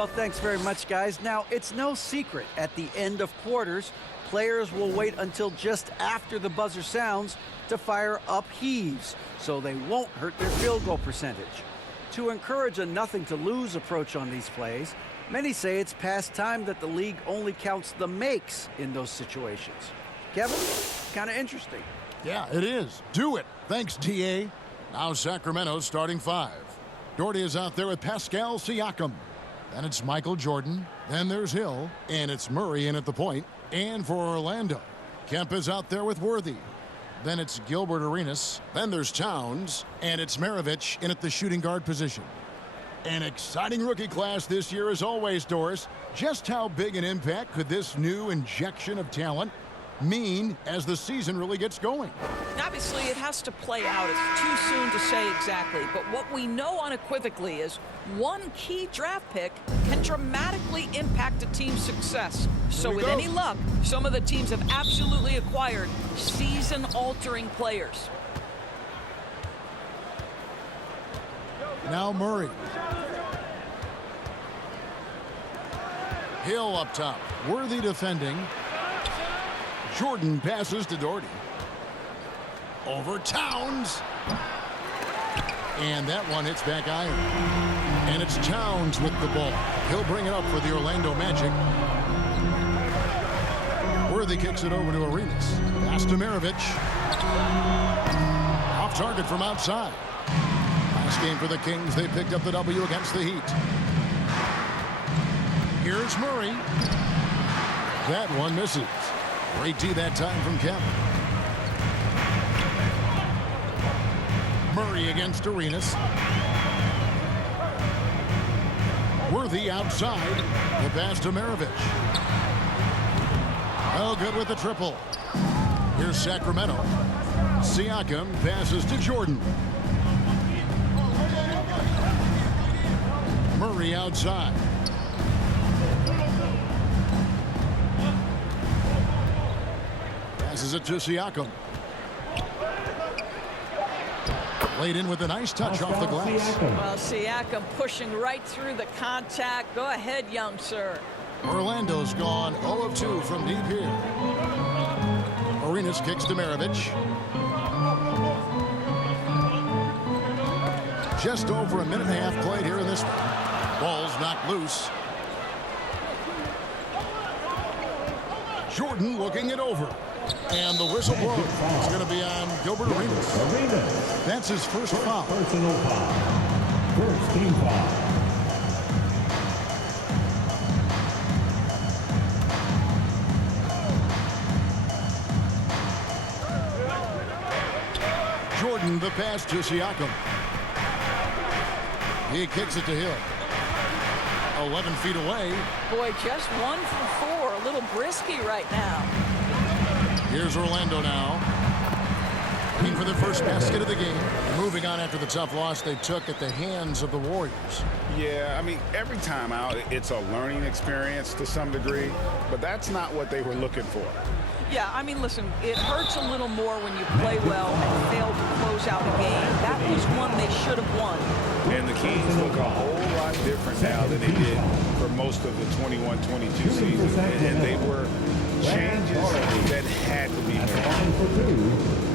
Well, thanks very much, guys. Now, it's no secret at the end of quarters, players will wait until just after the buzzer sounds to fire up heaves, so they won't hurt their field goal percentage. To encourage a nothing-to-lose approach on these plays, many say it's past time that the league only counts the makes in those situations. Kevin, kind of interesting. Yeah, it is. Do it. Thanks, TA. Now Sacramento's starting 5. Doherty is out there with Pascal Siakam. Then it's Michael Jordan. Then there's Hill. And it's Murray in at the point. And for Orlando, Kemp is out there with Worthy. Then it's Gilbert Arenas. Then there's Towns. And it's Maravich in at the shooting guard position. An exciting rookie class this year as always, Doris. Just how big an impact could this new injection of talent mean as the season really gets going? Obviously, it has to play out. It's too soon to say exactly. But what we know unequivocally is one key draft pick can dramatically impact a team's success. So with any luck, some of the teams have absolutely acquired season-altering players. Now Murray. Hill up top. Worthy defending. Jordan passes to Doherty. Over Towns. And that one hits back iron. And it's Towns with the ball. He'll bring it up for the Orlando Magic. Worthy kicks it over to Arenas. Pass to Maravich. Off target from outside. Last game for the Kings, they picked up the W against the Heat. Here's Murray. That one misses. Great D that time from Kemp. Murray against Arenas. Worthy outside. The pass to Maravich. Oh, good with the triple. Here's Sacramento. Siakam passes to Jordan. Murray outside. Passes it to Siakam. Laid in with a nice touch off the glass. Well, Siakam pushing right through the contact. Go ahead, young sir. Orlando's gone 0 of 2 from deep here. Arenas kicks to Maravich. Just over a minute and a half played here in this one. Ball's knocked loose. Jordan looking it over. And the whistle blows. It's going to be on Gilbert Arenas. That's his first foul. Personal foul. First team foul. Jordan the pass to Siakam. He kicks it to Hill. 11 feet away. Boy, just 1 for 4. A little brisky right now. Here's Orlando now. Looking for the first basket of the game. Moving on after the tough loss they took at the hands of the Warriors. Yeah, I mean, every time out, it's a learning experience to some degree, but that's not what they were looking for. Yeah, I mean, listen, it hurts a little more when you play well and fail to close out a game. That was one they should have won. And the Kings look a whole lot different now than they did for most of the 21-22 season. And they were changes that had to be made.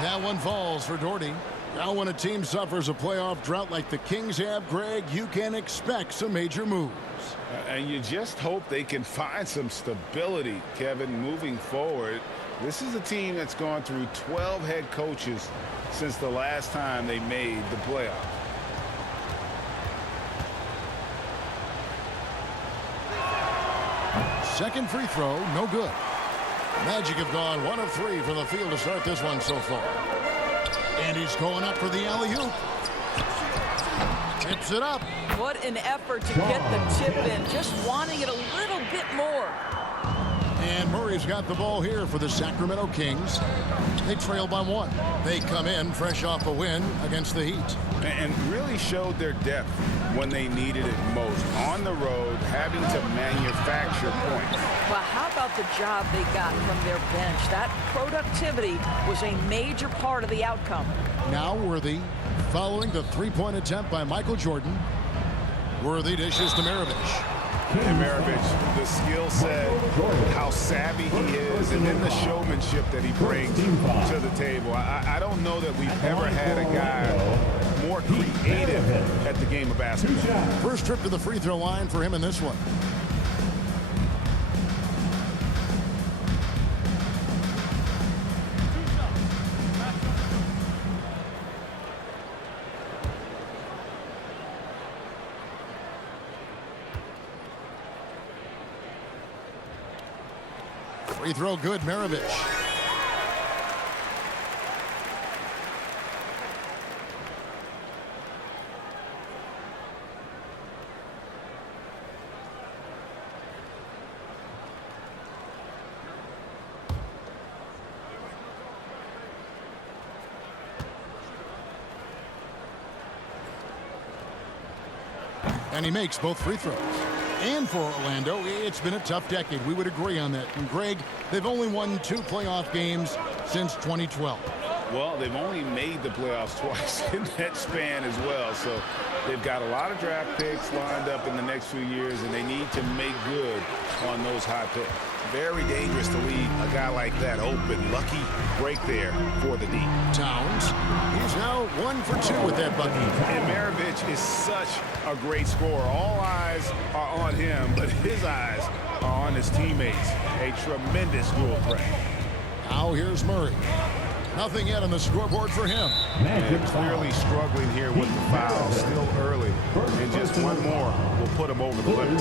That one falls for Doherty. Now when a team suffers a playoff drought like the Kings have, Greg, you can expect some major moves. And you just hope they can find some stability, Kevin, moving forward. This is a team that's gone through 12 head coaches since the last time they made the playoffs. Second free throw, no good. Magic have gone 1 of 3 from the field to start this one so far. And he's going up for the alley-oop. Tips it up. What an effort to get the tip in, just wanting it a little bit more. And Murray's got the ball here for the Sacramento Kings. They trail by 1. They come in fresh off a win against the Heat. And really showed their depth when they needed it most. On the road, having to manufacture points. Well, how about the job they got from their bench? That productivity was a major part of the outcome. Now Worthy, following the three-point attempt by Michael Jordan. Worthy dishes to Maravich. And Maravich, the skill set, how savvy he is, and then the showmanship that he brings to the table. I don't know that we've ever had a guy more creative at the game of basketball. First trip to the free throw line for him in this one. Free throw good, Maravich. And he makes both free throws. And for Orlando, it's been a tough decade. We would agree on that. And Greg, they've only won 2 playoff games since 2012. Well, they've only made the playoffs twice in that span as well. So they've got a lot of draft picks lined up in the next few years, and they need to make good on those high picks. Very dangerous to leave a guy like that open. Lucky break there for the D. Towns, he's now 1 for 2 with that bucket. And Maravich is such a great scorer. All eyes are on him, but his eyes are on his teammates. A tremendous dual threat. Now here's Murray. Nothing yet on the scoreboard for him. And clearly struggling here with the foul. Still early. And just one more will put him over the limit.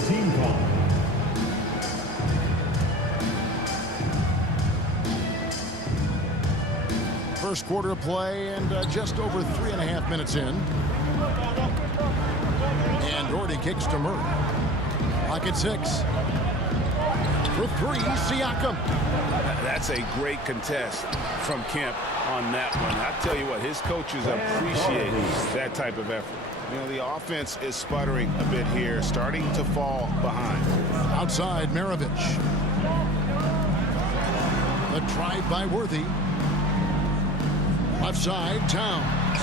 First quarter of play and just over 3.5 minutes in. And Doherty kicks to Murray. Clock at 6. For 3, Siakam. That's a great contest from Kemp on that one. I tell you what, his coaches appreciate that type of effort. You know, the offense is sputtering a bit here, starting to fall behind. Outside, Maravich. The drive by Worthy. Left side, Towns.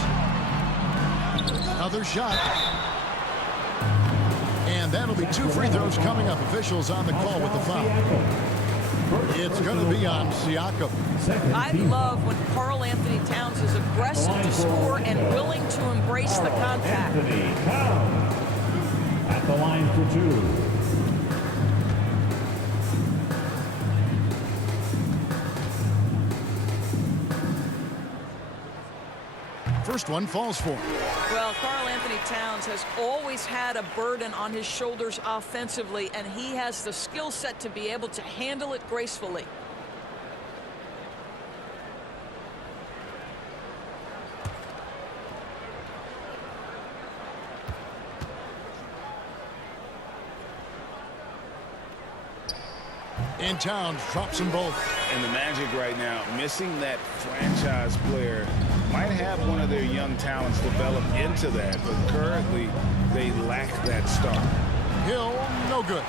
Another shot. And that'll be 2 free throws coming up. Officials on the call with the foul. It's going to be on Siakam. I love when Karl Anthony Towns is aggressive to score and willing to embrace the contact. Anthony Towns at the line for 2. First one falls for him. Well, Karl Anthony Towns has always had a burden on his shoulders offensively, and he has the skill set to be able to handle it gracefully. And Towns drops them both. And the Magic right now, missing that franchise player, might have one of their young talents develop into that, but currently they lack that star. Hill, no good.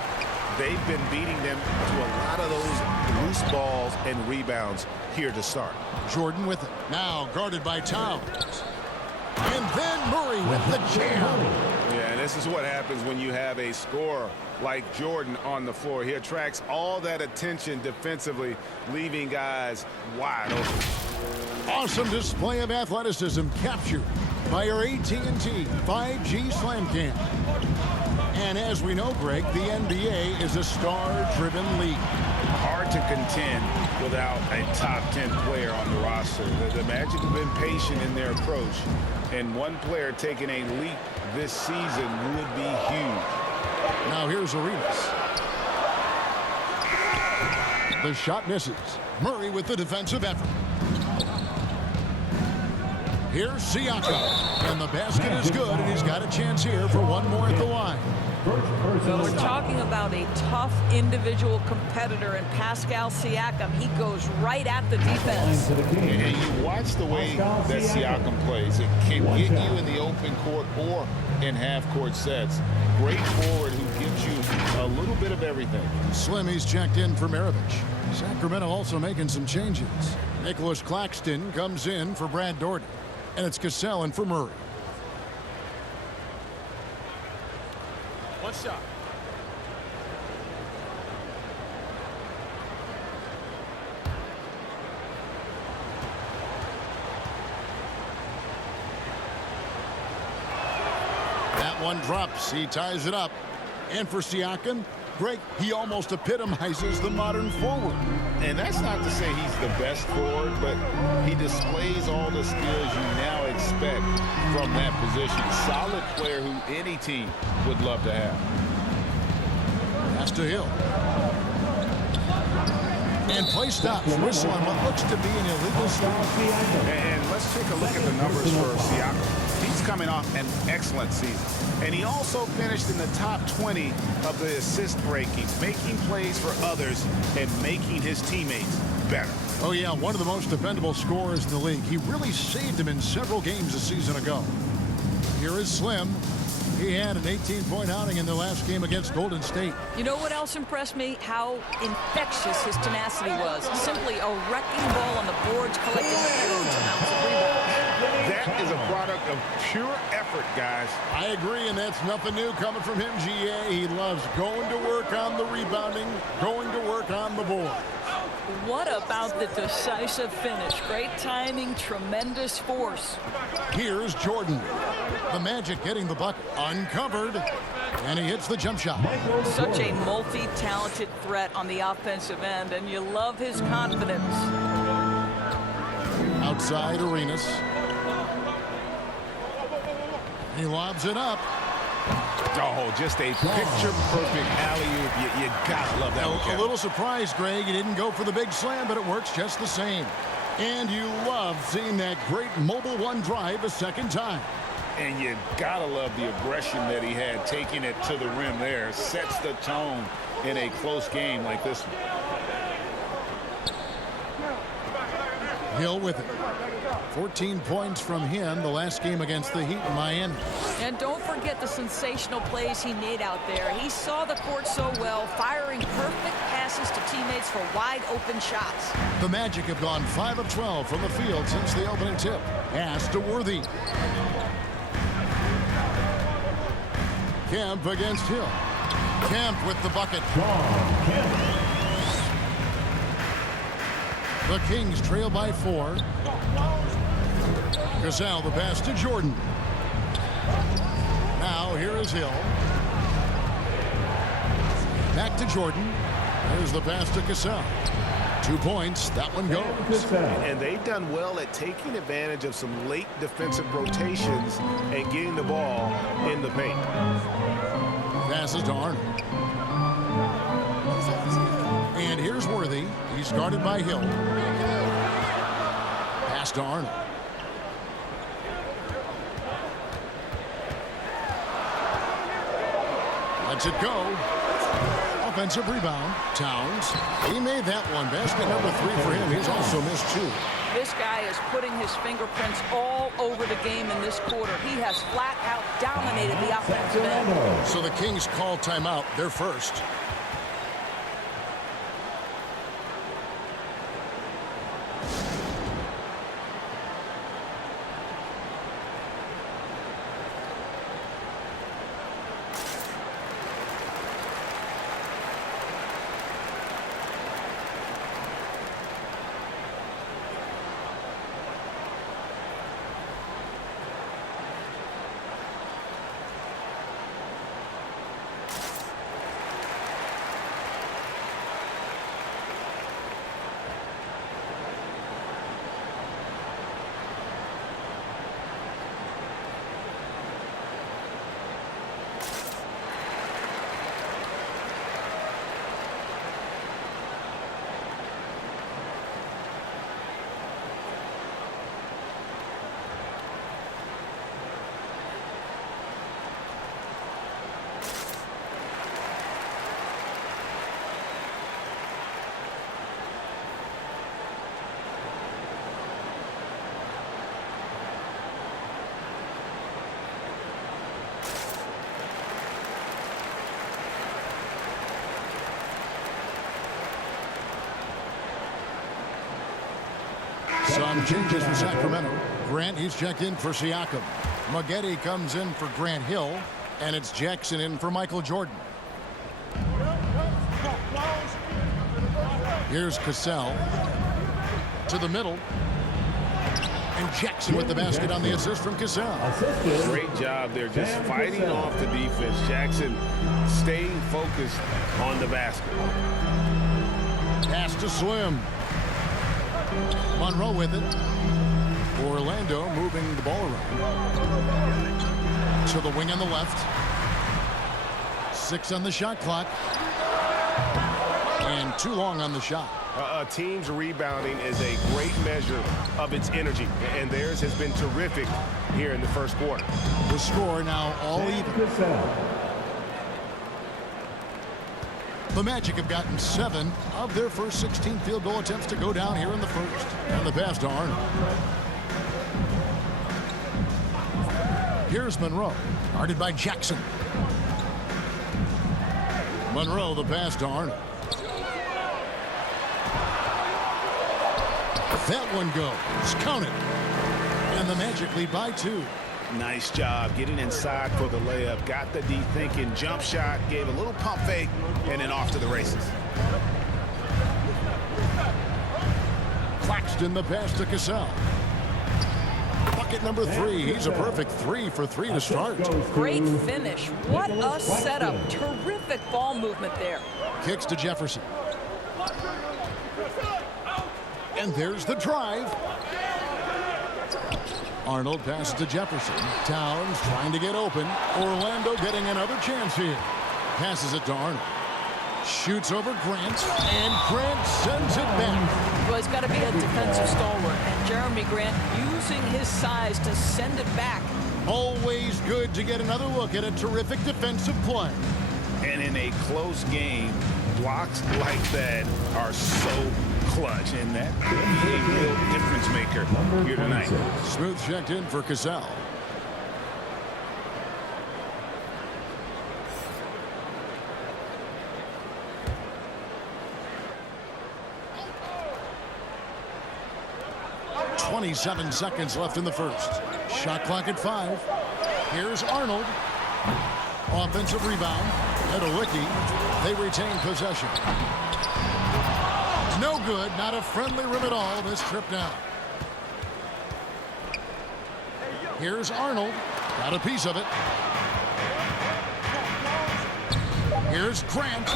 They've been beating them to a lot of those loose balls and rebounds here to start. Jordan with it. Now guarded by Towns. And then Murray with the jam. Yeah, and this is what happens when you have a scorer like Jordan on the floor. He attracts all that attention defensively, leaving guys wide open. Awesome display of athleticism captured by our AT&T 5G Slam Cam. And as we know, Greg, the NBA is a star-driven league. Hard to contend without a top 10 player on the roster. The Magic have been patient in their approach, and one player taking a leap this season would be huge. Now here's Arenas. The shot misses. Murray with the defensive effort. Here's Siakam. And the basket is good, and he's got a chance here for one more at the line. We're talking about a tough individual competitor in Pascal Siakam. He goes right at the defense. And you watch the way that Siakam plays. It can get you in the open court or in half-court sets. Great forward who gives you a little bit of everything. Slimmy's checked in for Maravich. Sacramento also making some changes. Nicholas Claxton comes in for Brad Daugherty. And it's Cassell in for Murray. One shot. That one drops. He ties it up. And for Siakam, Greg, he almost epitomizes the modern forward. And that's not to say he's the best forward, but he displays all the skills you now expect from that position. Solid player who any team would love to have. Pass to Hill. And play stops. Whistle on what looks to be an illegal stop. And let's take a look at the numbers for Siakam. He's coming off an excellent season. And he also finished in the top 20 of the assist breaking, making plays for others and making his teammates better. Oh, yeah, one of the most dependable scorers in the league. He really saved him in several games a season ago. Here is Slim. He had an 18-point outing in the last game against Golden State. You know what else impressed me? How infectious his tenacity was. Simply a wrecking ball on the boards, collecting huge amounts of rebounds. That is a product of pure effort, guys. I agree, and that's nothing new coming from him, GA. He loves going to work on the rebounding, going to work on the board. What about the decisive finish? Great timing, tremendous force. Here's Jordan. The Magic getting the bucket uncovered, and he hits the jump shot. Such a multi-talented threat on the offensive end, and you love his confidence. Outside Arenas. He lobs it up. Oh, just a picture-perfect alley-oop. You gotta love that one, A little surprised, Greg. He didn't go for the big slam, but it works just the same. And you love seeing that great mobile one drive a second time. And you gotta love the aggression that he had, taking it to the rim there. Sets the tone in a close game like this one. Hill with it. 14 points from him the last game against the Heat in Miami. And don't forget the sensational plays he made out there. He saw the court so well, firing perfect passes to teammates for wide open shots. The Magic have gone 5 of 12 from the field since the opening tip. Pass to Worthy. Kemp against Hill. Kemp with the bucket. The Kings trail by 4. Cassell the pass to Jordan. Now here is Hill. Back to Jordan. There's the pass to Cassell. 2 points. That one goes. And they've done well at taking advantage of some late defensive rotations and getting the ball in the paint. Passes to Arnold. And here's Worthy. He's guarded by Hill. Pass to Arnold. Lets it go. Offensive rebound. Towns. He made that one. Basket number 3 for him. He's also missed 2. This guy is putting his fingerprints all over the game in this quarter. He has flat out dominated the offensive end. So the Kings call timeout. They're first. Some changes for Sacramento. Grant, he's checked in for Siakam. Maggette comes in for Grant Hill. And it's Jackson in for Michael Jordan. Here's Cassell to the middle. And Jackson with the basket on the assist from Cassell. Great job there, just fighting off the defense. Jackson staying focused on the basket. Pass to Slim. Monroe with it. Orlando moving the ball around. To the wing on the left. 6 on the shot clock. And too long on the shot. A team's rebounding is a great measure of its energy, and theirs has been terrific here in the first quarter. The score now all even. The Magic have gotten 7 of their first 16 field goal attempts to go down here in the first. And the pass to Arnold. Here's Monroe, guarded by Jackson. Monroe, the pass to Arnold. That one goes. Count it. And the Magic lead by 2. Nice job getting inside for the layup. Got the D thinking. Jump shot. Gave a little pump fake. And then off to the races. Claxton, the pass to Cassell. Bucket number 3. He's a perfect 3 for 3 to start. Great finish. What a setup. Terrific ball movement there. Kicks to Jefferson. And there's the drive. Arnold passes to Jefferson. Towns trying to get open. Orlando getting another chance here. Passes it to Arnold. Shoots over Grant. And Grant sends it back. Well, he's got to be a defensive stalwart. And Jeremy Grant using his size to send it back. Always good to get another look at a terrific defensive play. And in a close game, blocks like that are so clutch, and that could be a real difference maker here tonight. Smooth checked in for Cassell. .27 seconds left in the first. Shot clock at 5. Here's Arnold. Offensive rebound. Nedelicki. They retain possession. No good. Not a friendly rim at all. This trip down. Here's Arnold. Got a piece of it. Here's Grant.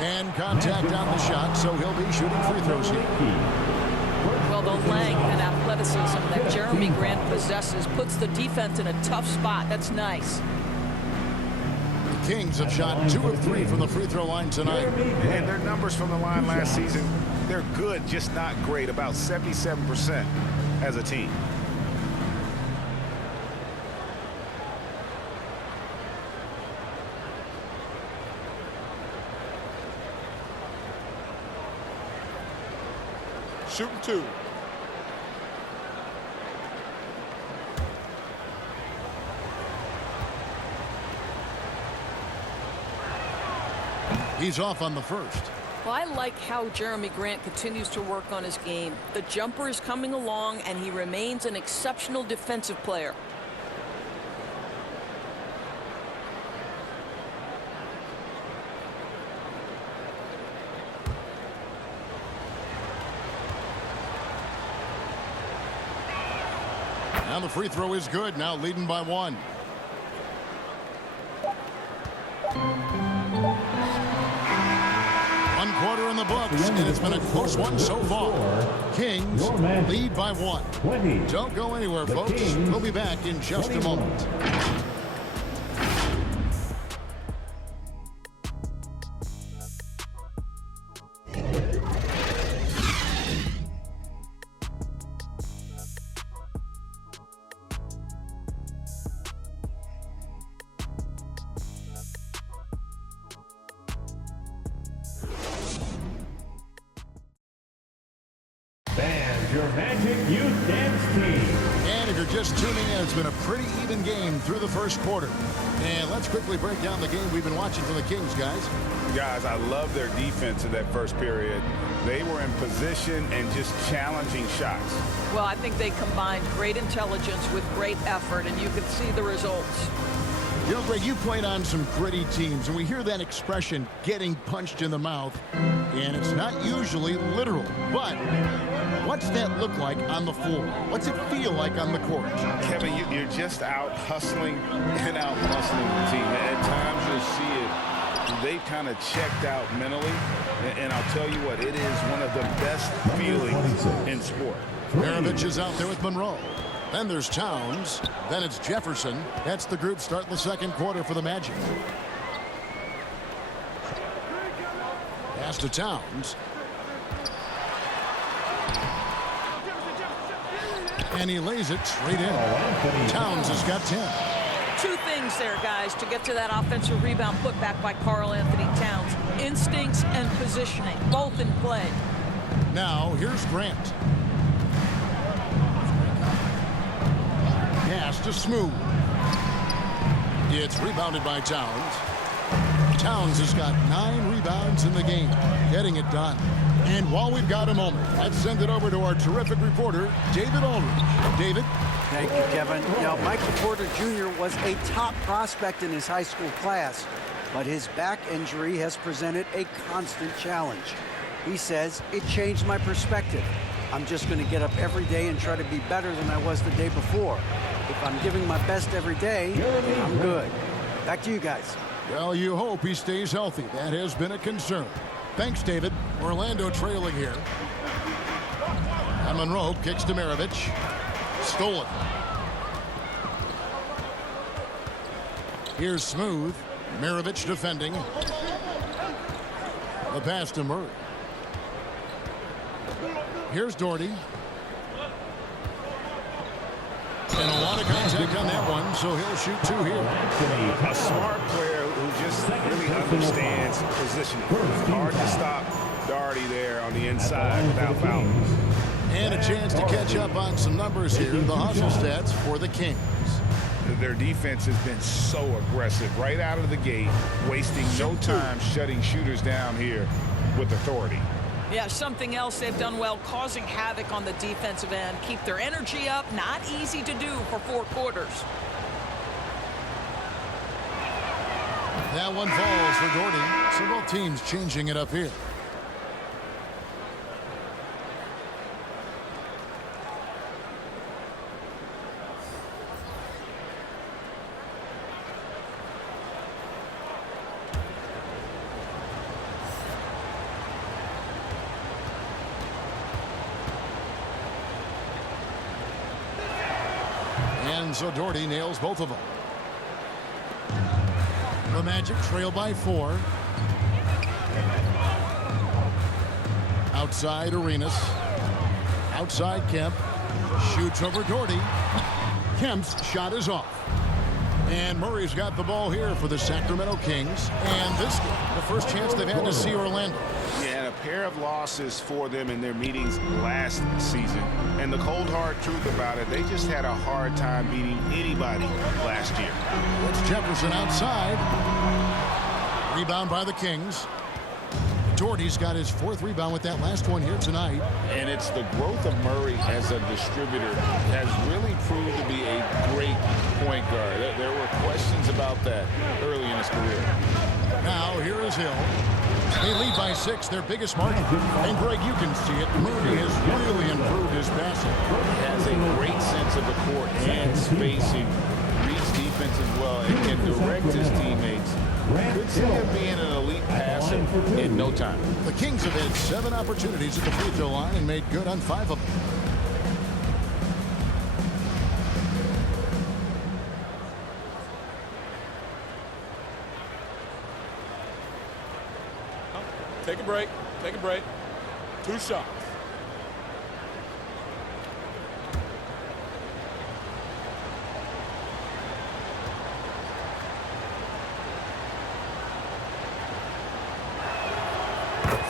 And contact on the shot, so he'll be shooting free throws here. Well, the length and athleticism that Jeremy Grant possesses puts the defense in a tough spot. That's nice. The Kings have shot 2 of 3 from the free throw line tonight. And their numbers from the line last season, they're good, just not great. About 77% as a team. Shooting 2. He's off on the first. Well, I like how Jeremy Grant continues to work on his game. The jumper is coming along, and he remains an exceptional defensive player. Now the free throw is good. Now leading by 1. One quarter in the books, and it's been a close one so far. Kings lead by 1. Don't go anywhere, folks. We'll be back in just a moment. Band your Magic Youth Dance Team. And if you're you're just tuning in, it's been a pretty even game through the first quarter. And let's quickly break down the game we've been watching from the Kings, guys. Guys, I love their defense in that first period. They were in position and just challenging shots. Well, I think they combined great intelligence with great effort, and you can see the results. You know, Greg, you played on some gritty teams, and we hear that expression, getting punched in the mouth, and it's not usually literal. But what's that look like on the floor? What's it feel like on the court? Kevin, you're just out hustling and out hustling the team. At times you'll see it. They've kind of checked out mentally, and I'll tell you what, it is one of the best feelings in sport. Maravich is out there with Monroe. Then there's Towns. Then it's Jefferson. That's the group starting the second quarter for the Magic. Pass to Towns. And he lays it straight in. Towns has got 10. Two things there, guys, to get to that offensive rebound put back by Karl-Anthony Towns. Instincts and positioning, both in play. Now, here's Grant. Pass to Smooth. It's rebounded by Towns. Towns has got 9 rebounds in the game, getting it done. And while we've got a moment, let's send it over to our terrific reporter, David Aldridge. David? Thank you, Kevin. Now, Michael Porter Jr. was a top prospect in his high school class, but his back injury has presented a constant challenge. He says, it changed my perspective. I'm just going to get up every day and try to be better than I was the day before. If I'm giving my best every day, I'm good. Back to you guys. Well, you hope he stays healthy. That has been a concern. Thanks, David. Orlando trailing here. And Monroe kicks to Maravich. Stolen. Here's Smooth. Maravich defending. The pass to Murray. Here's Doherty. And a lot of contact on that one, so he'll shoot 2 here. A smart player who just really understands positioning. It's hard to stop Doherty there on the inside without fouling. And a chance to catch up on some numbers here. The hustle stats for the Kings. Their defense has been so aggressive right out of the gate, wasting no time shutting shooters down here with authority. Yeah, something else they've done well, causing havoc on the defensive end. Keep their energy up. Not easy to do for 4 quarters. That one falls for Doherty. So both teams changing it up here. And so Doherty nails both of them. The Magic trail by 4. Outside Arenas. Outside Kemp. Shoots over Doherty. Kemp's shot is off. And Murray's got the ball here for the Sacramento Kings. And this game, the first chance they've had to see Orlando. Yeah, and a pair of losses for them in their meetings last season. And the cold, hard truth about it, they just had a hard time beating anybody last year. It's Jefferson outside. Rebound by the Kings. Doherty's got his 4th rebound with that last one here tonight. And it's the growth of Murray as a distributor has really proved to be a great point guard. There were questions about that early in his career. Now here is Hill. They lead by 6, their biggest margin. And Greg, you can see it. Moody has really improved his passing. He has a great sense of the court and spacing, reads defense as well, and can direct his teammates. Could see him being an elite passer in no time. The Kings have had 7 opportunities at the free throw line and made good on 5 of them. Take a break. Take a break. 2 shots.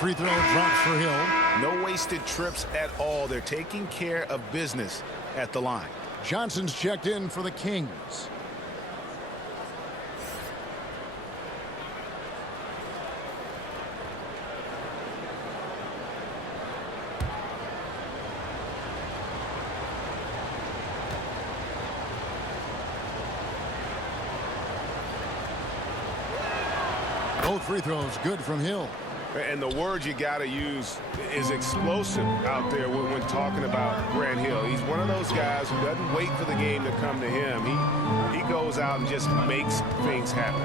Free throw drops for Hill. No wasted trips at all. They're taking care of business at the line. Johnson's checked in for the Kings. Both free throws good from Hill. And the word you got to use is explosive out there when talking about Grant Hill. He's one of those guys who doesn't wait for the game to come to him. He goes out and just makes things happen.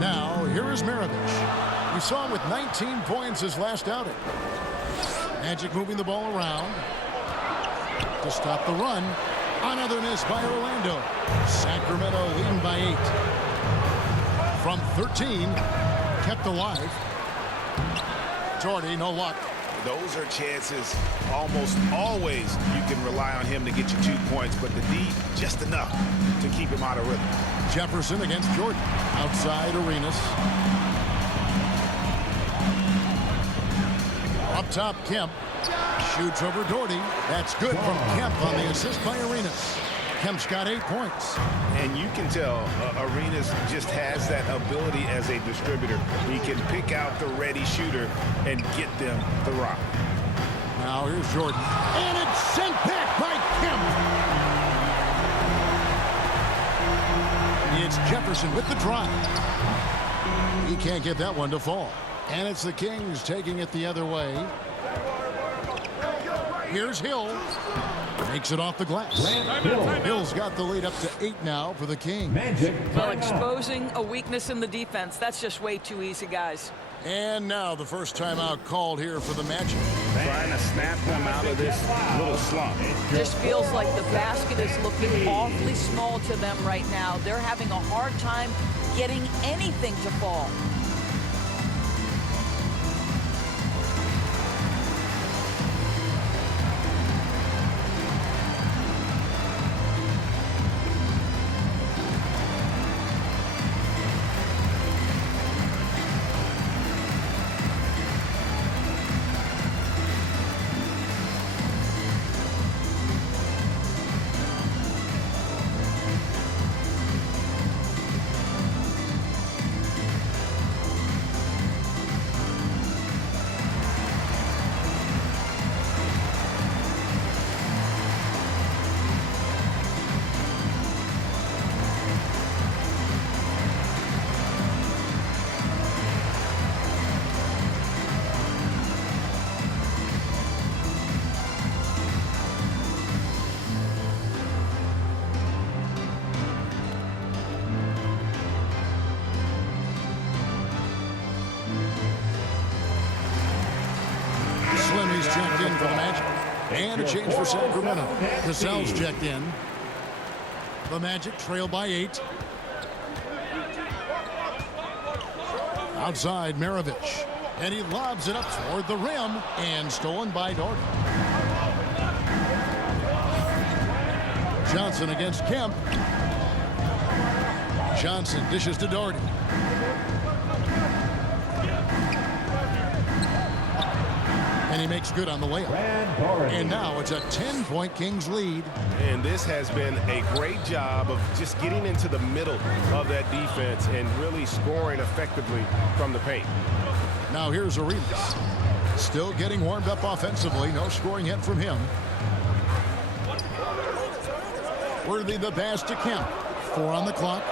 Now, here is Maravich. We saw him with 19 points his last outing. Magic moving the ball around to stop the run. Another miss by Orlando. Sacramento leading by 8. From 13, kept alive. Doherty, no luck. Those are chances almost always you can rely on him to get you 2 points, but the D just enough to keep him out of rhythm. Jefferson against Jordan. Outside Arenas. Up top, Kemp. Shoots over Doherty. That's good from Kemp on the assist by Arenas. Kemp's got 8 points. And you can tell Arenas just has that ability as a distributor. He can pick out the ready shooter and get them the rock. Now here's Jordan. And it's sent back by Kemp. It's Jefferson with the drive. He can't get that one to fall. And it's the Kings taking it the other way. Here's Hill. Makes it off the glass. Hill's got the lead up to 8 now for the Kings. Well, exposing a weakness in the defense, that's just way too easy, guys. And now the first timeout called here for the Magic. Trying to snap them out of this little slump. Just feels like the basket is looking awfully small to them right now. They're having a hard time getting anything to fall. Slimy's checked in for the Magic. And a change for Sacramento. Cassell's checked in. The Magic trail by 8. Outside Maravich. And he lobs it up toward the rim. And stolen by Doherty. Johnson against Kemp. Johnson dishes to Doherty. And he makes good on the layup. And now it's a 10-point Kings lead. And this has been a great job of just getting into the middle of that defense and really scoring effectively from the paint. Now here's Arenas. Still getting warmed up offensively. No scoring yet from him. Worthy the pass to Kemp. 4 on the clock.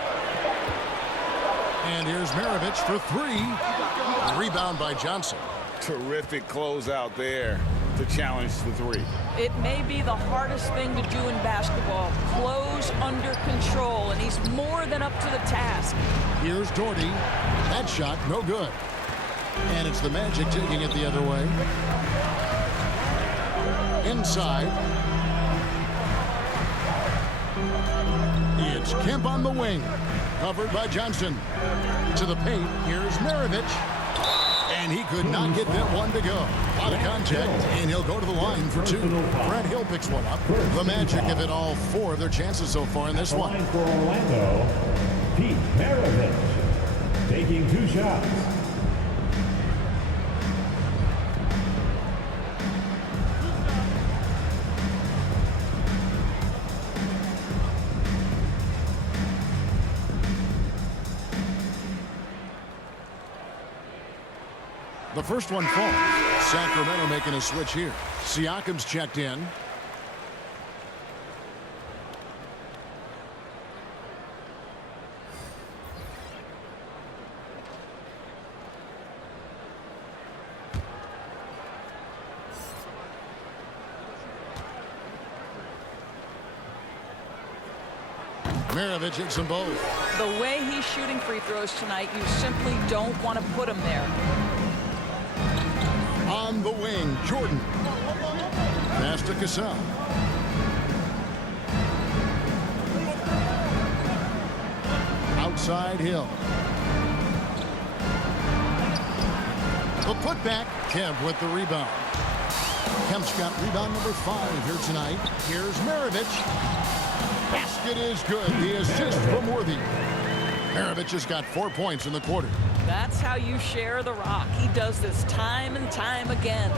And here's Maravich for 3. Rebound by Johnson. Terrific closeout there to challenge the 3. It may be the hardest thing to do in basketball. Close under control, and he's more than up to the task. Here's Doherty. That shot, no good. And it's the Magic taking it the other way. Inside. It's Kemp on the wing. Covered by Johnson. To the paint, here's Maravich. And he could not get that one to go. Out of contact, and he'll go to the line for 2. Grant Hill picks one up. The Magic have hit all 4 of their chances so far in this one. For Orlando, Pete Maravich taking 2 shots. The first one falls. Sacramento making a switch here. Siakam's checked in. Maravich hits them both. The way he's shooting free throws tonight, you simply don't want to put him there. On the wing, Jordan. Pass to Cassell. Outside Hill. The putback. Kemp with the rebound. Kemp's got rebound number 5 here tonight. Here's Maravich. Basket is good. The assist from Worthy. Maravich has got 4 points in the quarter. That's how you share the rock. He does this time and time again.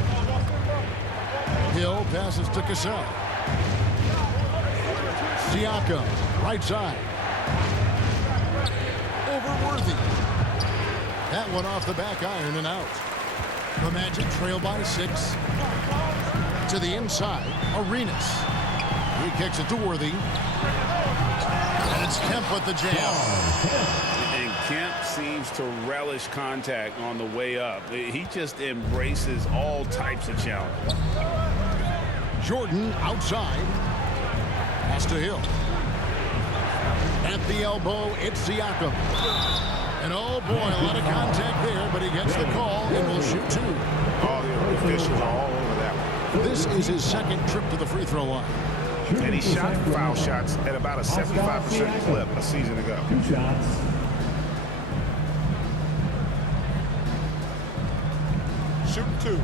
Hill passes to Cassell. Siakam, right side. Over Worthy. That one off the back iron and out. The Magic trail by 6. To the inside, Arenas. He kicks it to Worthy. And it's Kemp with the jam. And Kemp seems to relish contact on the way up. He just embraces all types of challenges. Jordan outside. Pass to Hill. At the elbow, it's Siakam. And oh boy, a lot of contact there, but he gets the call and will shoot 2. All the officials are all over that one. This is his second trip to the free throw line. And he shot foul shots at about a 75% clip a season ago. 2 shots. Shooting 2.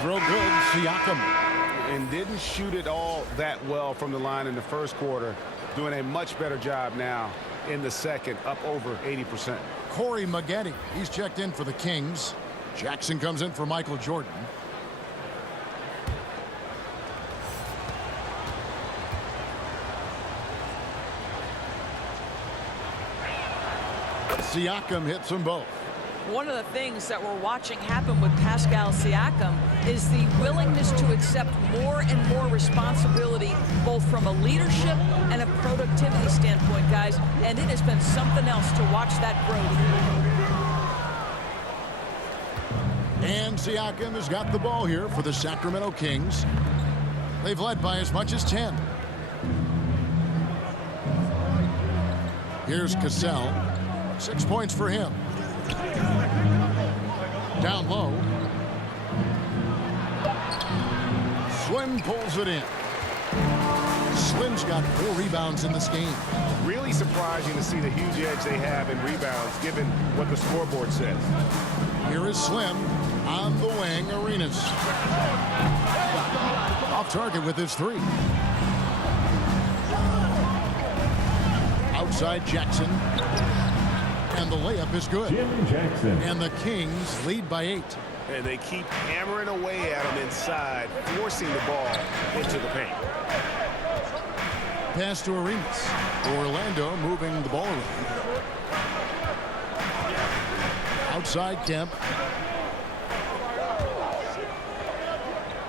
Throw good, Siakam. And didn't shoot it all that well from the line in the first quarter. Doing a much better job now in the second, up over 80%. Corey Maggette, he's checked in for the Kings. Jackson comes in for Michael Jordan. Siakam hits them both. One of the things that we're watching happen with Pascal Siakam is the willingness to accept more and more responsibility, both from a leadership and a productivity standpoint, guys. And it has been something else to watch that growth. And Siakam has got the ball here for the Sacramento Kings. They've led by as much as 10. Here's Cassell. 6 points for him. Down low. Slim pulls it in. Slim's got 4 rebounds in this game. Really surprising to see the huge edge they have in rebounds, given what the scoreboard says. Here is Slim on the wing. Arenas. Off target with his 3. Outside Jackson. And the layup is good. Jim Jackson. And the Kings lead by 8. And they keep hammering away at him inside, forcing the ball into the paint. Pass to Arenas. Orlando moving the ball around. Outside Kemp.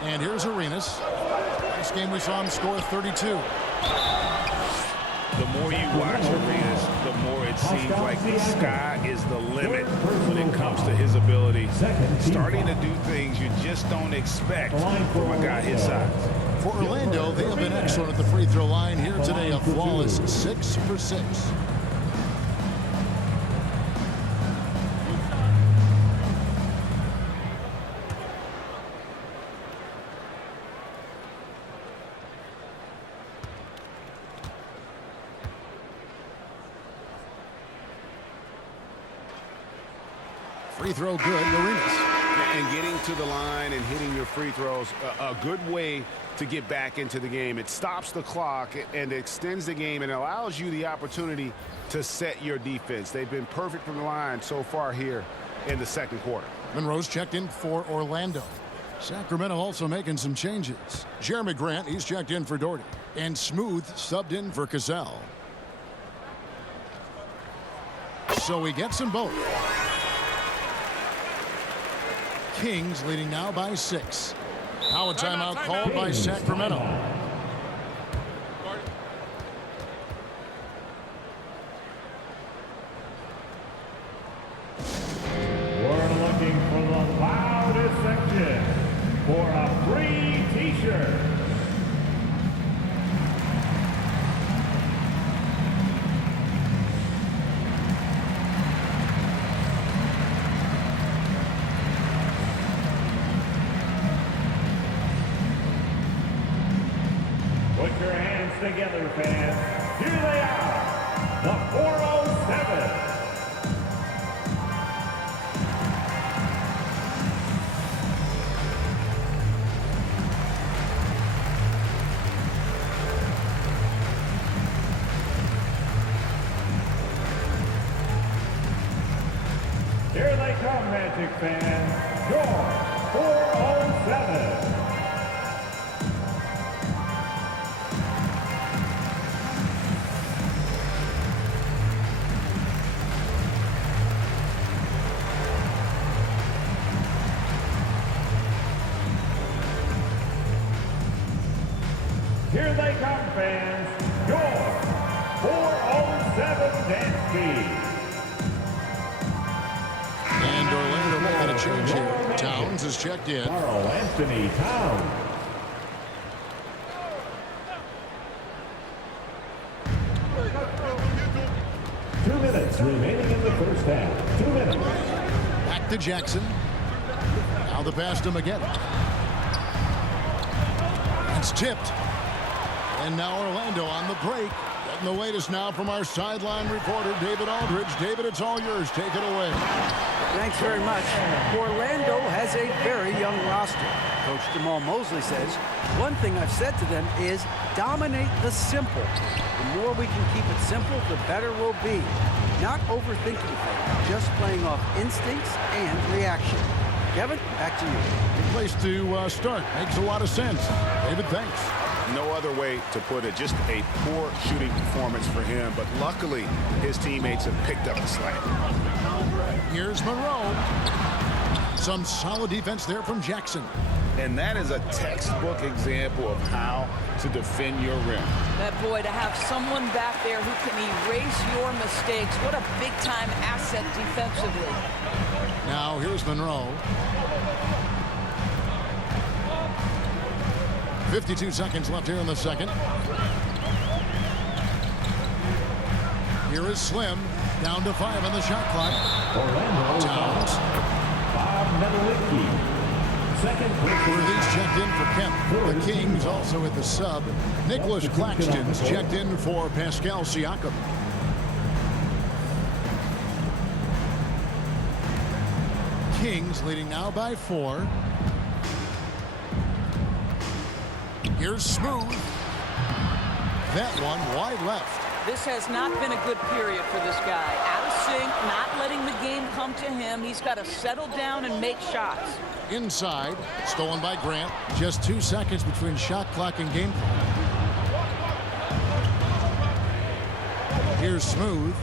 And here's Arenas. Last game we saw him score 32. The more you watch Arenas, the more it seems like the sky is the limit when it comes to his ability. Starting to do things you just don't expect from a guy his size. For Orlando, they have been excellent at the free throw line here today, a flawless 6 for 6. Free throw good, Arenas. And getting to the line and hitting your free throws, a good way to get back into the game. It stops the clock and extends the game and allows you the opportunity to set your defense. They've been perfect from the line so far here in the second quarter. Monroe's checked in for Orlando. Sacramento also making some changes. Jeremy Grant, he's checked in for Doherty. And Smooth subbed in for Cassell. So he gets them both. Kings leading now by 6. Now a timeout called by Sacramento. We're looking for the loudest section for a free t-shirt. Put your hands together, fans. Here they are, the 407. Here they come, Magic fans. Your 407. Here they come, fans. Your 407 dance team. And Orlando making a change here. Towns is checked in. Carl Anthony Towns. Two minutes remaining in the first half. 2 minutes. Back to Jackson. Now the pass to McGinn. It's tipped. And now Orlando on the break. Getting the latest now from our sideline reporter, David Aldridge. David, it's all yours. Take it away. Thanks very much. Orlando has a very young roster. Coach Jamal Mosley says, one thing I've said to them is dominate the simple. The more we can keep it simple, the better we'll be. Not overthinking things, just playing off instincts and reaction. Kevin, back to you. Good place to start. Makes a lot of sense. David, thanks. No other way to put it. Just a poor shooting performance for him. But luckily, his teammates have picked up the slack. Here's Monroe. Some solid defense there from Jackson. And that is a textbook example of how to defend your rim. That boy, to have someone back there who can erase your mistakes, what a big-time asset defensively. Now here's Monroe. 52 seconds left here in the second. Here is Slim. Down to 5 on the shot clock. Orlando Towns. Bob Medelicki. Second. Worthy's checked in for Kemp. The Kings also at the sub. Nicholas Claxton's checked in for Pascal Siakam. Kings leading now by 4. Here's Smooth. That one wide left. This has not been a good period for this guy. Out of sync, not letting the game come to him. He's got to settle down and make shots. Inside, stolen by Grant. Just 2 seconds between shot clock and game clock. Here's Smooth.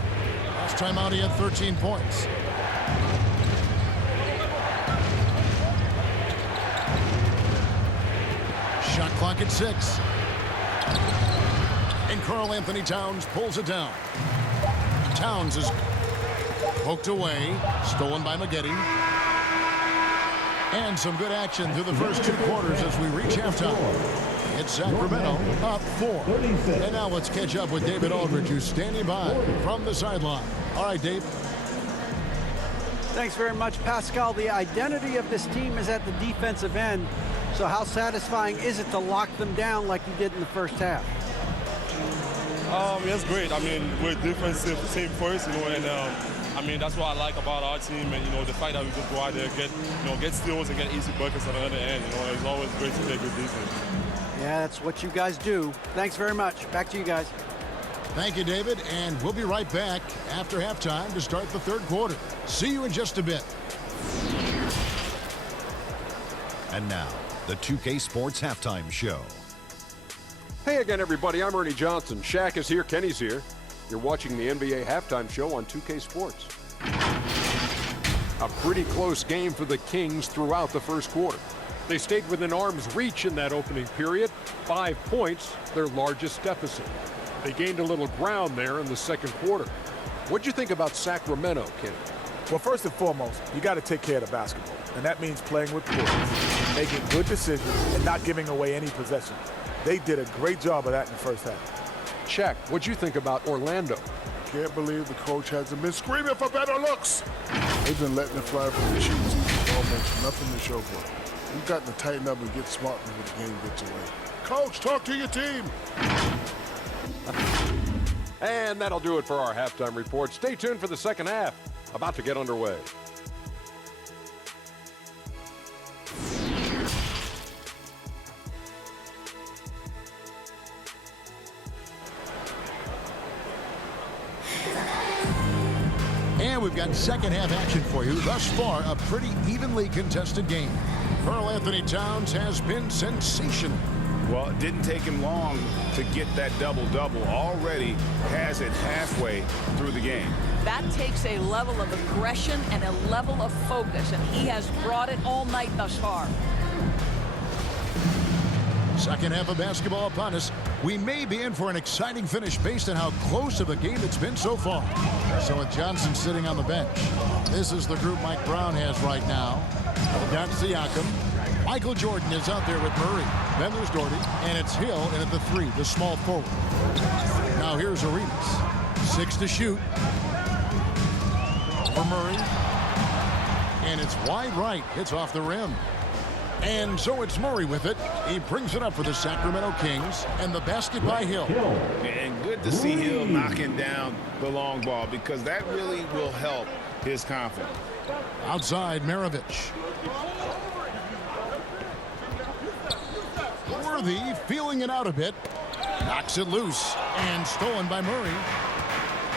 Last time out he had 13 points. Shot clock at 6. And Karl Anthony Towns pulls it down. Towns is poked away. Stolen by Maggette. And some good action through the first 2 quarters as we reach halftime. It's Sacramento up 4. And now let's catch up with David Aldridge, who's standing by from the sideline. All right, Dave. Thanks very much, Pascal. The identity of this team is at the defensive end. So how satisfying is it to lock them down like you did in the first half? It's great. I mean, we're a defensive team first, and I mean, that's what I like about our team, and the fact that we just go out there, get steals and get easy buckets on the other end. It's always great to play good defense. Yeah, that's what you guys do. Thanks very much. Back to you guys. Thank you, David, and we'll be right back after halftime to start the third quarter. See you in just a bit. And now, the 2K Sports Halftime Show. Hey again, everybody. I'm Ernie Johnson. Shaq is here. Kenny's here. You're watching the NBA Halftime Show on 2K Sports. A pretty close game for the Kings throughout the first quarter. They stayed within arm's reach in that opening period. 5 points, their largest deficit. They gained a little ground there in the second quarter. What'd you think about Sacramento, Kenny? Well, first and foremost, you got to take care of the basketball, and that means playing with poise, making good decisions, and not giving away any possessions. They did a great job of that in the first half. Check. What'd you think about Orlando? Can't believe the coach hasn't been screaming for better looks. They've been letting it fly from the shoes. Almost nothing to show for it. We've got to tighten up and get smart before the game gets away. Coach, talk to your team. And that'll do it for our halftime report. Stay tuned for the second half. About to get underway. And we've got second half action for you. Thus far, a pretty evenly contested game. Karl Anthony Towns has been sensational. Well, it didn't take him long to get that double-double. Already has it halfway through the game. That takes a level of aggression and a level of focus, and he has brought it all night thus far. Second half of basketball upon us. We may be in for an exciting finish based on how close of a game it's been so far. So with Johnson sitting on the bench, this is the group Mike Brown has right now. Got Siakam. Michael Jordan is out there with Murray. Then there's Doherty, and it's Hill in at the 3, the small forward. Now here's Arenas. 6 to shoot. For Murray. And it's wide right. It's off the rim. And so it's Murray with it. He brings it up for the Sacramento Kings. And the basket by Hill. And good to see Hill knocking down the long ball because that really will help his confidence. Outside, Maravich. Worthy feeling it out a bit. Knocks it loose. And stolen by Murray.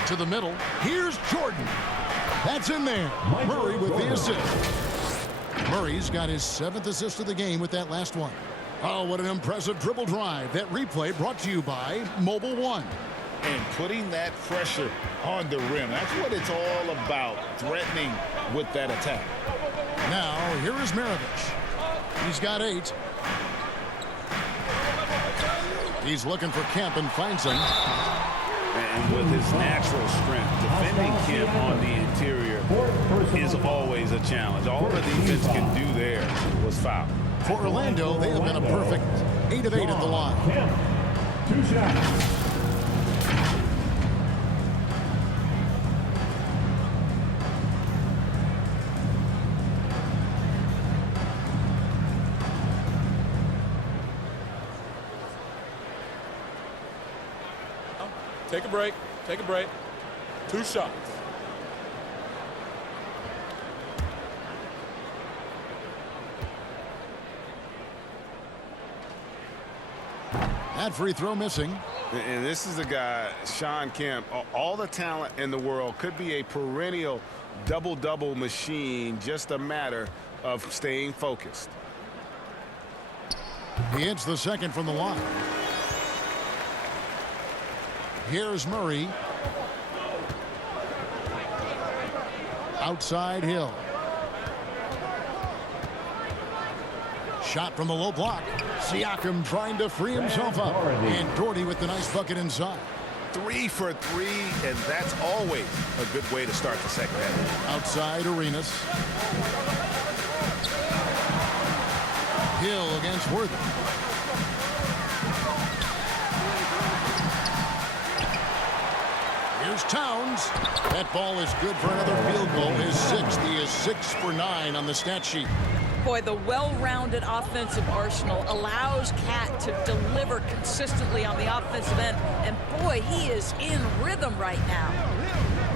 To the middle. Here's Jordan. That's in there. Murray with the assist. Murray's got his 7th assist of the game with that last one. Oh, what an impressive dribble drive. That replay brought to you by Mobile One. And putting that pressure on the rim. That's what it's all about, threatening with that attack. Now, here is Maravich. He's got 8. He's looking for Kemp and finds him. And with his natural strength, defending Kemp on the interior is always a challenge. All the defense can do there was foul. For Orlando, they have been a perfect 8 of 8 at the line. 2 shots. Take a break. Take a break. 2 shots. That free throw missing. And this is the guy, Shawn Kemp. All the talent in the world, could be a perennial double-double machine. Just a matter of staying focused. He hits the second from the line. Here's Murray. Outside Hill. Shot from the low block. Siakam trying to free himself up. And Doherty with the nice bucket inside. 3 for 3, and that's always a good way to start the second half. Outside Arenas. Hill against Worthy. Here's Towns. That ball is good for another field goal. His 6th. He is 6 for 9 on the stat sheet. Boy, the well-rounded offensive arsenal allows Cat to deliver consistently on the offensive end. And boy, he is in rhythm right now.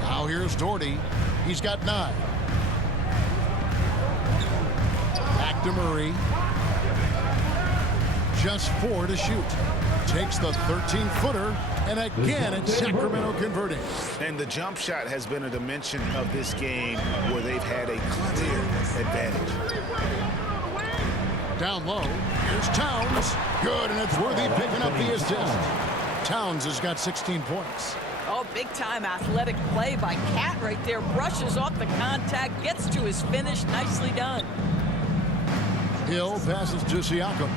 Now here's Doherty. He's got 9. Back to Murray. Just 4 to shoot. Takes the 13-footer. And again, it's Sacramento converting. And the jump shot has been a dimension of this game where they've had a clear advantage. Down low, here's Towns. Good, and it's Worthy picking up the assist. Towns has got 16 points. Oh, big-time athletic play by Cat right there. Brushes off the contact, gets to his finish. Nicely done. Hill passes to Siakam.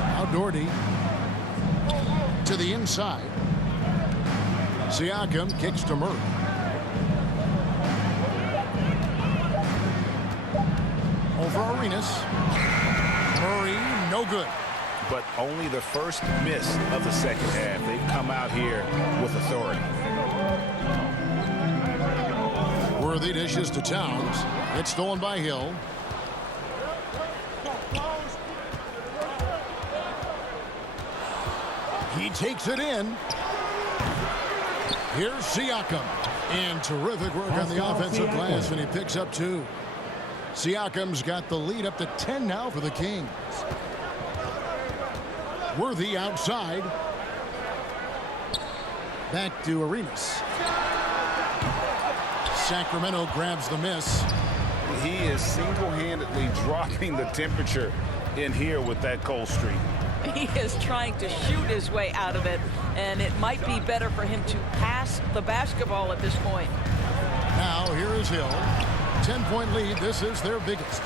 Now Doherty to the inside. Siakam kicks to Murray. Over Arenas. Murray, no good. But only the first miss of the second half. They've come out here with authority. Worthy dishes to Towns. It's stolen by Hill. He takes it in. Here's Siakam. And terrific work on the offensive glass, and he picks up 2. Siakam's got the lead up to 10 now for the Kings. Worthy outside. Back to Arenas. Sacramento grabs the miss. He is single-handedly dropping the temperature in here with that cold streak. He is trying to shoot his way out of it, and it might be better for him to pass the basketball at this point. Now here is Hill. 10-point lead. This is their biggest.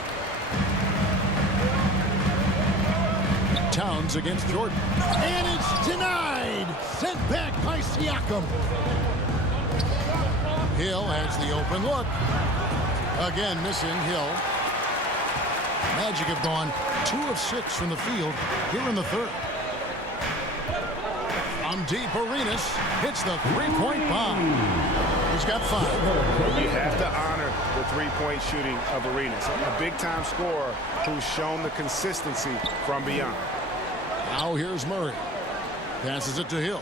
Towns against Jordan. And it's denied. Sent back by Siakam. Hill has the open look. Again missing Hill. Magic have gone 2 of 6 from the field here in the third. From deep, Arenas hits the three-point bomb. He's got 5. You have to honor the three-point shooting of Arenas, a big-time scorer who's shown the consistency from beyond. Now here's Murray. Passes it to Hill.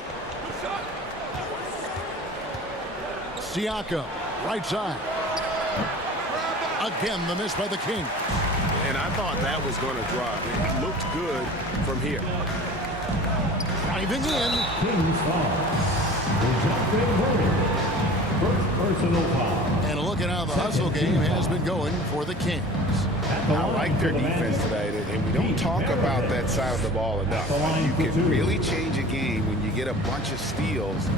Siakam, right side. Again, the miss by the King. And I thought that was going to drop. It looked good from here. Driving in. Kings foul. DeJounte Murray. First personal foul. And look at how the hustle game has been going for the Kings. I like their defense tonight, and we don't talk about that side of the ball enough. You can really change a game when you get a bunch of steals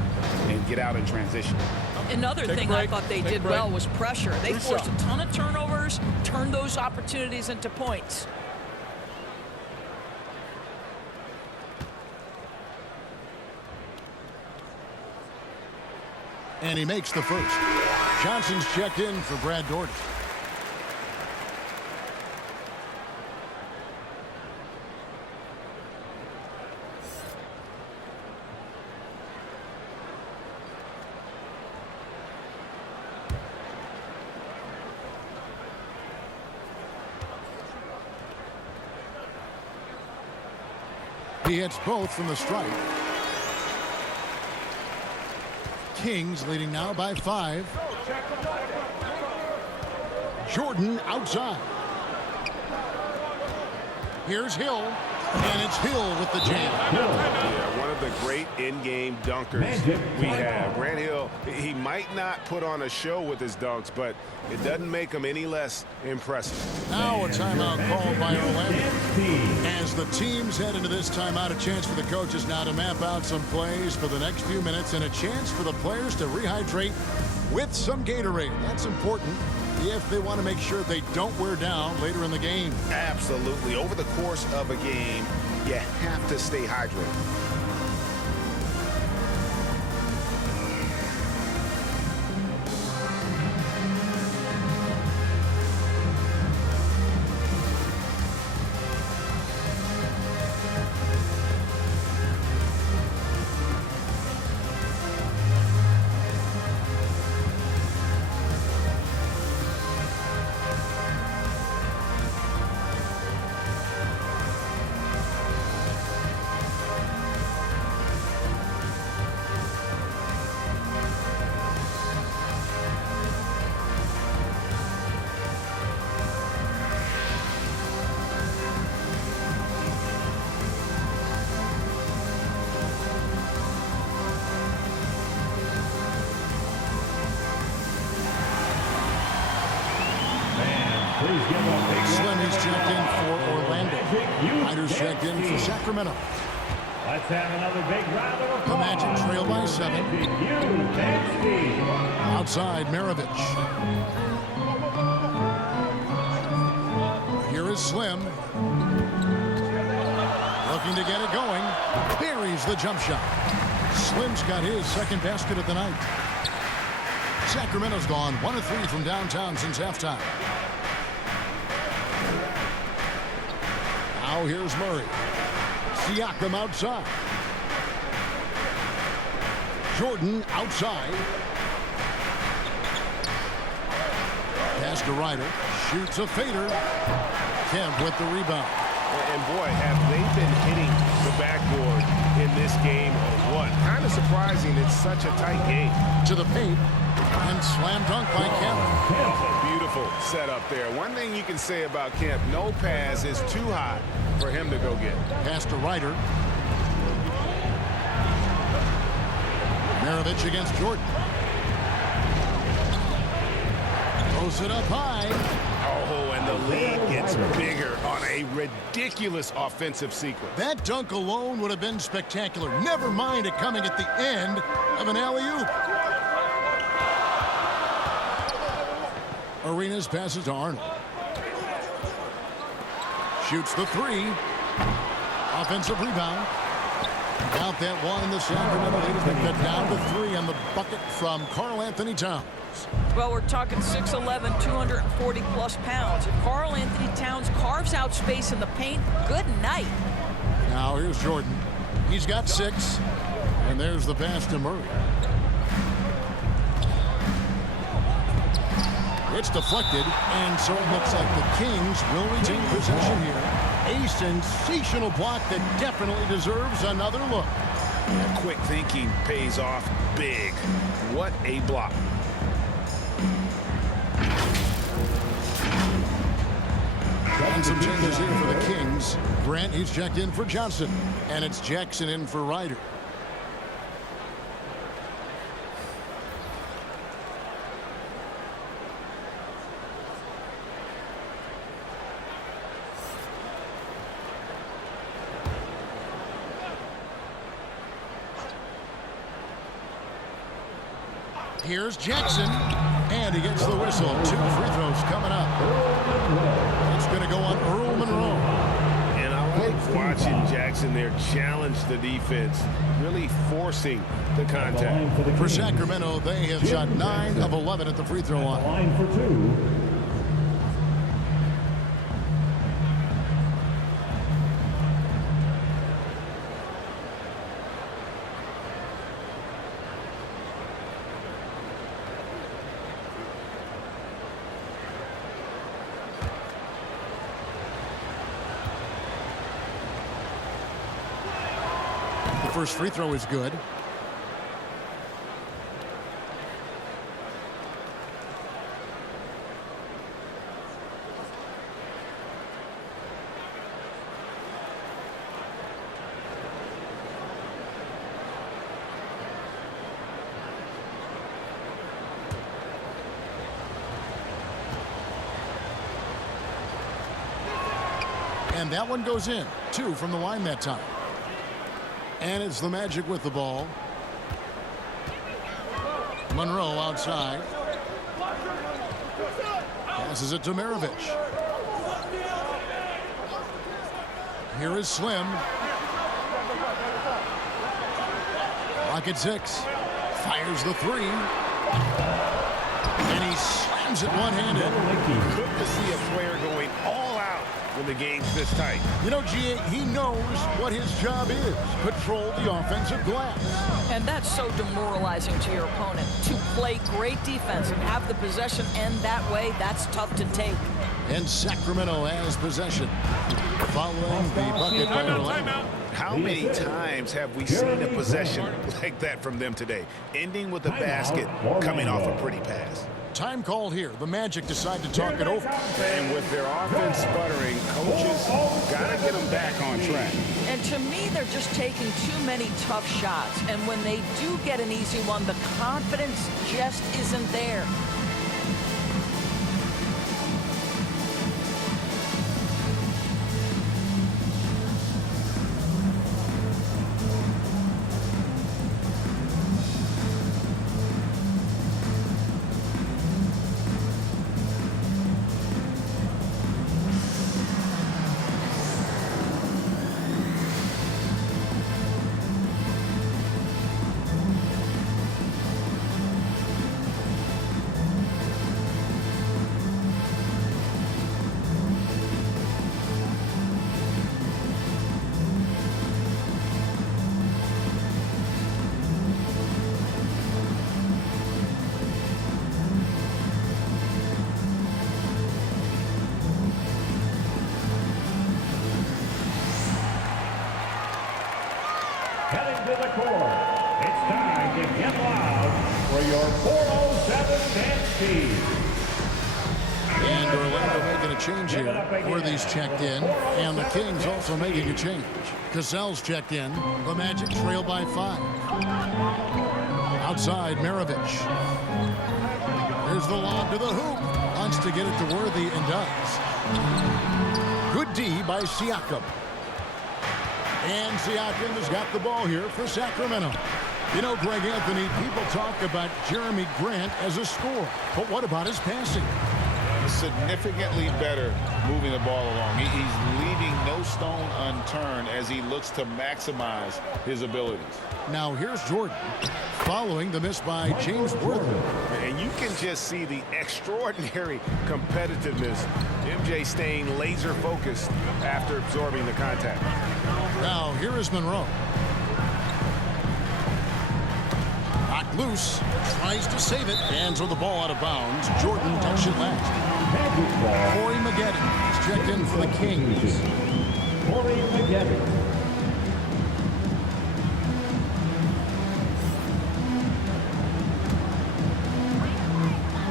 and get out in transition. Another thing I thought they did well was pressure. They forced a ton of turnovers, turned those opportunities into points. And he makes the first. Johnson's checked in for Brad Doherty. He hits both from the stripe. Kings leading now by 5. Jordan outside. Here's Hill, and it's Hill with the jam. Yeah, one of the great in-game dunkers we have. Grant Hill, he might not put on a show with his dunks, but it doesn't make him any less impressive. Now a timeout called by Orlando. As the teams head into this timeout, a chance for the coaches now to map out some plays for the next few minutes and a chance for the players to rehydrate with some Gatorade. That's important if they want to make sure they don't wear down later in the game. Absolutely. Over the course of a game, you have to stay hydrated. Please give a big Slim is checked in for Orlando. Magic Riders checked in for Sacramento. Let's have another big round of applause. The Magic trail by 7. Outside, Maravich. Here is Slim. Looking to get it going. Buries the jump shot. Slim's got his second basket of the night. Sacramento's gone 1 of 3 from downtown since halftime. Now here's Murray. Siakam outside. Jordan outside. Pass to Ryder. Shoots a fader. Kemp with the rebound. And boy, have they been hitting the backboard in this game or what? Kind of surprising. It's such a tight game. To the paint. And slam dunk by Kemp. Oh, beautiful setup there. One thing you can say about Kemp, no pass is too high for him to go get. Pass to Ryder. Maravich against Jordan. Throws it up high. Oh, and the lead gets bigger on a ridiculous offensive sequence. That dunk alone would have been spectacular. Never mind it coming at the end of an alley-oop. Arenas passes to Arnold. Shoots the 3. Offensive rebound. Count that one. The Sacramento Kings have cut down to 3 on the bucket from Karl Anthony Towns. Well, we're talking 6'11", 240-plus pounds. If Karl Anthony Towns carves out space in the paint, good night. Now here's Jordan. He's got 6. And there's the pass to Murray. It's deflected, and so it looks like the Kings will retain possession here. A sensational block that definitely deserves another look. Quick thinking pays off big. What a block. And some changes here for the Kings. Grant, he's checked in for Johnson, and it's Jackson in for Ryder. Here's Jackson, and he gets the whistle. 2 free throws coming up. It's going to go on Earl Monroe. And I like watching Jackson there challenge the defense, really forcing the contact. For Sacramento, they have shot 9 of 11 at the free throw line. Line for 2. First free throw is good. And that one goes in. 2 from the line that time. And it's the Magic with the ball. Monroe outside. Passes it to Maravich. Here is Slim. Clock at 6. Fires the 3. And he slams it one-handed. Good to see a player going all out when the game's this tight. You know, G.A., he knows what his job is. Control the offensive glass. And that's so demoralizing to your opponent. To play great defense and have the possession end that way, that's tough to take. And Sacramento has possession. Following the bucket by Orlando. How many times have we seen a possession like that from them today? Ending with a basket, coming off a pretty pass. Time called here. The Magic decide to talk it over. And with their offense sputtering, coaches got to get them back on track. And to me, they're just taking too many tough shots. And when they do get an easy one, the confidence just isn't there. the court. It's time to get loud for your 407 dance team. And Orlando making a change here. Worthy's checked in, and the Kings also making a change. Cassell's checked in. The Magic trail by 5. Outside, Maravich. There's the lob to the hoop. Wants to get it to Worthy and does. Good D by Siakam. And Siakam has got the ball here for Sacramento. You know, Greg Anthony, people talk about Jeremy Grant as a scorer. But what about his passing? Significantly better moving the ball along. He's leaving no stone unturned as he looks to maximize his abilities. Now here's Jordan following the miss by James Worthy. And you can just see the extraordinary competitiveness. MJ staying laser focused after absorbing the contact. Now here is Monroe. Knocked loose, tries to save it, and throw the ball out of bounds. Jordan touched it last. Corey Maggette is checked in for the Kings. Corey Maggette.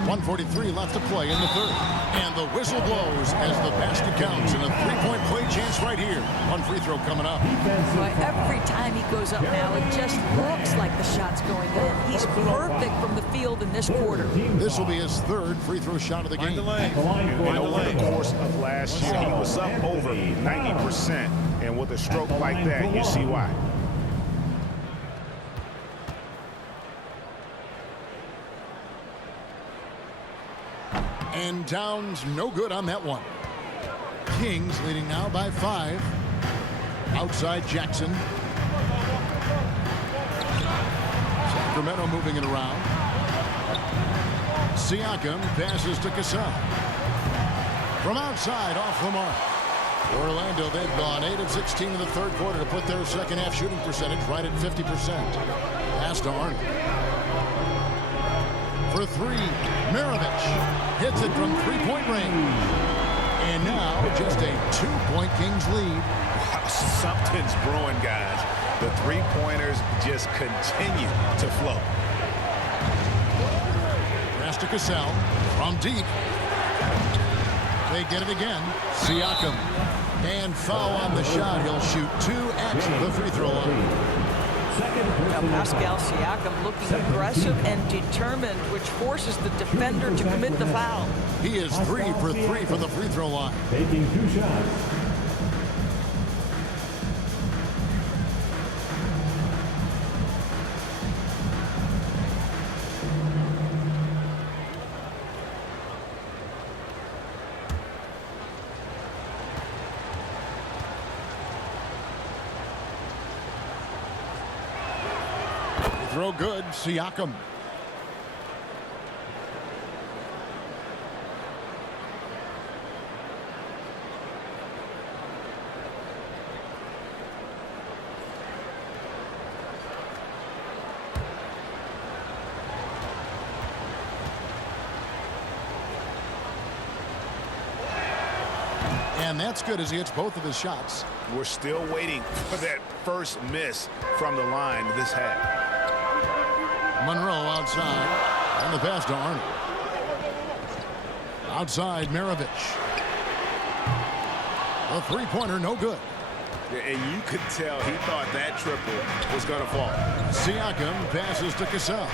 1:43 left to play in the third. And the whistle blows as the basket counts. And a three-point play chance right here. One free throw coming up. Boy, every time he goes up now, it just looks like the shot's going in. He's perfect from the field in this quarter. This will be his third free throw shot of the game. And over the course of last year, he was up over 90%. And with a stroke like that, you see why. And Towns no good on that one. Kings leading now by 5. Outside Jackson. Sacramento moving it around. Siakam passes to Cassell. From outside, off the mark. Orlando, they've gone 8 of 16 in the third quarter to put their second half shooting percentage right at 50%. Pass to Arnold. For 3, Maravich hits it from three-point range. And now just a 2-point Kings lead. Wow, something's brewing, guys. The three-pointers just continue to flow. Pass to Cassell from deep. They get it again. Siakam. And foul on the shot. He'll shoot 2 at the free throw line. Now Pascal Siakam looking aggressive and determined, which forces the defender to commit the foul. He is 3 for 3 from the free throw line. Taking 2 shots. Throw good, Siakam. And that's good as he hits both of his shots. We're still waiting for that first miss from the line this half. Monroe outside. And the pass to Arnold. Outside, Maravich. A three-pointer, no good. And you could tell he thought that triple was going to fall. Siakam passes to Cassell.